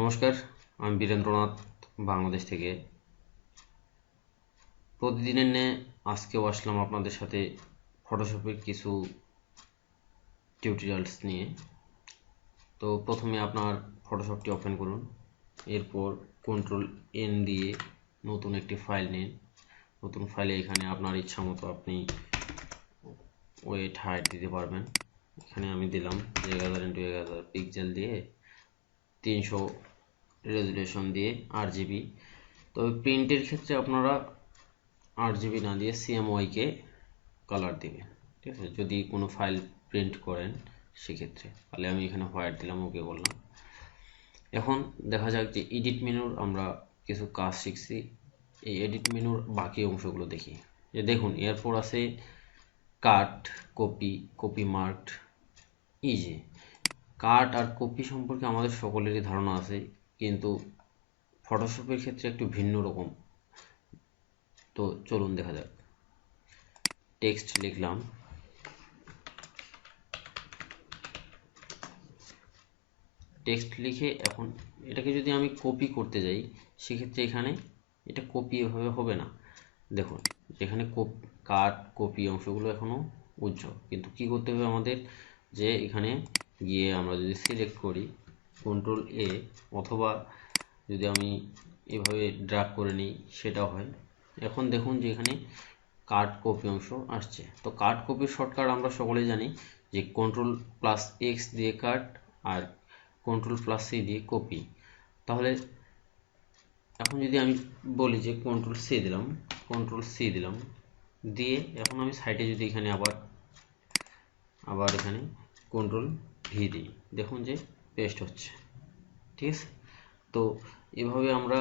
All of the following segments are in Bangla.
নমস্কার, আমি বীরেন্দ্রনাথ বাংলাদেশ থেকে। প্রতিদিনের ন্যায় আজকেও আসলাম আপনাদের সাথে ফটোশপের কিছু টিউটোরিয়ালস নিয়ে। তো প্রথমে আপনার ফটোশপটি ওপেন করুন, এরপর Ctrl+N দিয়ে নতুন একটি ফাইল নিন। নতুন ফাইলে এখানে আপনার ইচ্ছা মতো আপনি ওয়েট হাইট দিতে পারবেন। এখানে আমি দিলাম 1000x1000 পিক্সেল দিয়ে 300 রেজুলেশন দিয়ে RGB। তবে প্রিন্টের ক্ষেত্রে আপনারা RGB না দিয়ে CMYK কালার দিবেন, ঠিক আছে? যদি কোনো ফাইল প্রিন্ট করেন সেক্ষেত্রে। তাহলে আমি এখানে হোয়াইট দিলাম, ওকে বললাম। এখন দেখা যাক যে এডিট মেনুর আমরা কিছু কাজ শিখছি। এই এডিট মেনুর বাকি অংশগুলো দেখি। যে দেখুন, এরপর আছে কাট, কপি মার্কড। এই যে কাট আর কপি সম্পর্কে আমাদের সকলেরই ধারণা আছে, কিন্তু ফটোশপের ক্ষেত্রে একটু ভিন্ন রকম। তো চলুন দেখা যাক। টেক্সট লিখলাম, টেক্সট লিখে এখন এটাকে যদি আমি কপি করতে যাই সেক্ষেত্রে এখানে এটা কপি এভাবে হবে না। দেখুন, এখানে কাট কপি অংশগুলো এখনো উজ্জ্বল, কিন্তু কি করতে হবে আমাদের, যে এখানে গিয়ে আমরা যদি সিলেক্ট করি Ctrl+A, অথবা যদি আমি এভাবে ড্র্যাগ করে নিই সেটাও হয়। এখন দেখুন যে এখানে কাট কপি অংশ আসছে। তো কাট কপির শর্টকাট আমরা সকলেই জানি, যে Ctrl+X দিয়ে কাট আর Ctrl+C দিয়ে কপি। তাহলে এখন যদি আমি বলি যে Ctrl+C দিলাম দিয়ে এখন আমি সাইডে যদি এখানে আবার এখানে Ctrl+V দিই, দেখুন যে পেস্ট হচ্ছে, ঠিক আছে? তো এভাবে আমরা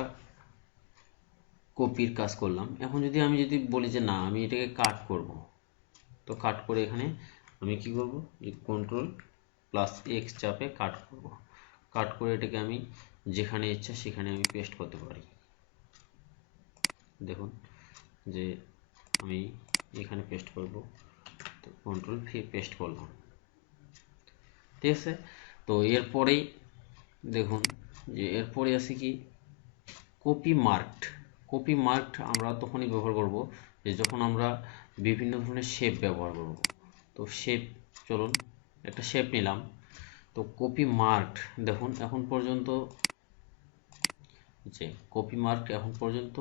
কপির কাজ করলাম। এখন যদি আমি বলি যে না, আমি এটাকে কাট করব, তো কাট করে এখানে আমি কি করব, এই Ctrl+X চাপে কাট করব। কাট করে এটাকে আমি যেখানে ইচ্ছা সেখানে আমি পেস্ট করতে পারি। দেখুন যে আমি এখানে পেস্ট করব, তো Ctrl+V পেস্ট করলাম, ঠিক আছে? তো এরপরেই দেখুন যে এরপরে আছে কি, কপি মার্কড আমরা তখনই ব্যবহার করব যে যখন আমরা বিভিন্ন ধরনের শেপ ব্যবহার করব। তো শেপ, চলুন একটা শেপ নিলাম। তো কপি মার্কড দেখুন এখন পর্যন্ত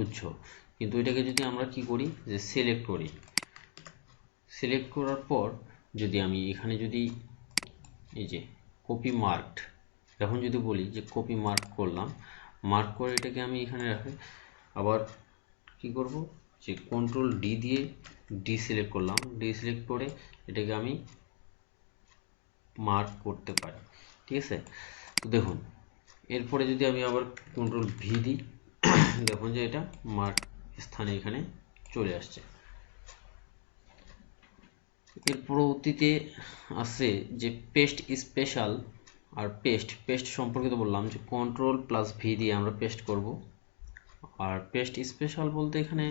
উজ্জ্বল, কিন্তু এটাকে যদি আমরা কি করি, যে সিলেক্ট করার পর যদি আমি এখানে এই যে কপি মার্কড, এখন যদি বলি যে কপি মার্ক করলাম, মার্ক করে এটাকে আমি এখানে রাখি, আবার কি করব, যে Ctrl+D দিয়ে ডিসিলেক্ট করলাম, ডিসিলেক্ট করে এটাকে আমি মার্ক করতে পারি, ঠিক আছে? তো দেখুন এরপরে যদি আমি আবার Ctrl+V দিই, দেখুন যে এটা মার্ক স্থানে এখানে চলে আসছে। এর পরবর্তীতে আছে যে পেস্ট স্পেশাল আর পেস্ট সম্পর্কে তো বললাম যে Ctrl+V দিয়ে আমরা পেস্ট করব। আর পেস্ট স্পেশাল বলতে এখানে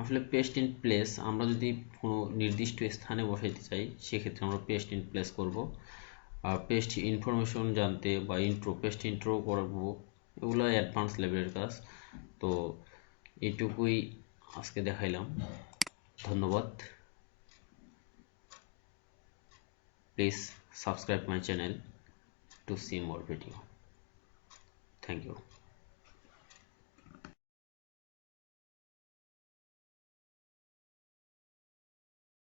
আসলে পেস্ট ইন প্লেস, আমরা যদি কোনো নির্দিষ্ট স্থানে বসাইতে চাই সেক্ষেত্রে আমরা পেস্ট ইন প্লেস করব। আর পেস্ট ইনফরমেশন জানতে বা পেস্ট ইন্ট্রো করব, এগুলো অ্যাডভান্স লেভেলের কাজ। তো এইটুকুই আজকে দেখাইলাম। ধন্যবাদ। Please subscribe my channel to see more video. Thank you.